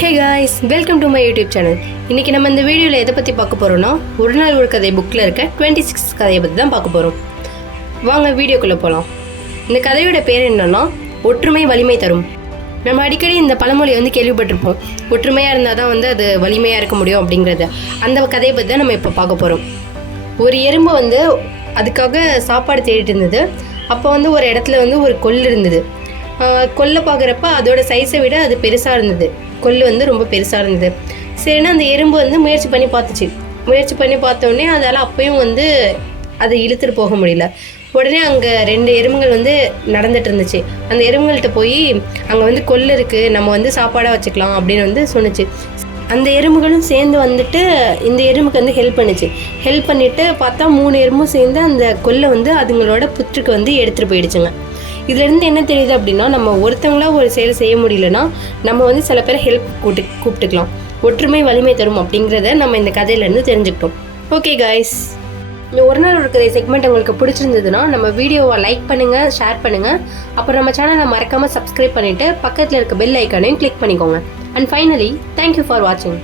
Hey guys, welcome to my YouTube channel. இன்றைக்கி நம்ம இந்த வீடியோவில் எதை பற்றி பார்க்க போகிறோன்னா, ஒரு நாள் ஒரு கதை புக்கில் இருக்க 26 கதையை பற்றி தான் பார்க்க போகிறோம். வாங்க வீடியோக்குள்ளே போகலாம். இந்த கதையோட பேர் என்னன்னா, ஒற்றுமை வலிமை தரும். நம்ம அடிக்கடி இந்த பழமொழி கேள்விப்பட்டிருப்போம். ஒற்றுமையாக இருந்தால் தான் அது வலிமையாக இருக்க முடியும் அப்படிங்கிறது. அந்த கதையை பற்றி தான் நம்ம இப்போ பார்க்க போகிறோம். ஒரு எறும்பு அதுக்காக சாப்பாடு தேடிட்டு இருந்தது. அப்போ ஒரு இடத்துல ஒரு கொள்ளு இருந்தது. கொல்லை பார்க்குறப்ப அதோட சைஸை விட அது பெருசாக இருந்தது. கொள்ளு ரொம்ப பெருசாக இருந்தது. சரின்னா அந்த எறும்பு முயற்சி பண்ணி பார்த்துச்சு. முயற்சி பண்ணி பார்த்தோடனே அதால் அப்பையும் அதை இழுத்துட்டு போக முடியல. உடனே அங்கே 2 எறும்புகள் நடந்துட்டு இருந்துச்சு. அந்த எறும்புகள்கிட்ட போய் அங்கே கொள்ளு இருக்குது, நம்ம சாப்பாடாக வச்சுக்கலாம் அப்படின்னு சொன்னுச்சு. அந்த எறும்புகளும் சேர்ந்து இந்த எறும்புக்கு ஹெல்ப் பண்ணுச்சு. ஹெல்ப் பண்ணிவிட்டு பார்த்தா 3 எறும்பும் சேர்ந்து அந்த கொள்ளை அதுங்களோட புற்றுக்கு எடுத்துகிட்டு போயிடுச்சுங்க. இதுலேருந்து என்ன தெரியுது அப்படின்னா, நம்ம ஒருத்தவங்களா ஒரு செயல் செய்ய முடியலன்னா நம்ம சில பேரை ஹெல்ப் கூப்பிட்டுக்கலாம். ஒற்றுமை வலிமை தரும் அப்படிங்கிறத நம்ம இந்த கதையிலேருந்து தெரிஞ்சுக்கிட்டோம். ஓகே காய்ஸ், இந்த ஒரு நாள் ஒரு கதை செக்மெண்ட் உங்களுக்கு பிடிச்சிருந்ததுன்னா நம்ம வீடியோவை லைக் பண்ணுங்கள், ஷேர் பண்ணுங்கள். அப்புறம் நம்ம சேனலை மறக்காமல் சப்ஸ்கிரைப் பண்ணிவிட்டு பக்கத்தில் இருக்க பெல் ஐக்கானையும் கிளிக் பண்ணிக்கோங்க. அண்ட் ஃபைனலி, தேங்க்யூ ஃபார் வாட்சிங்.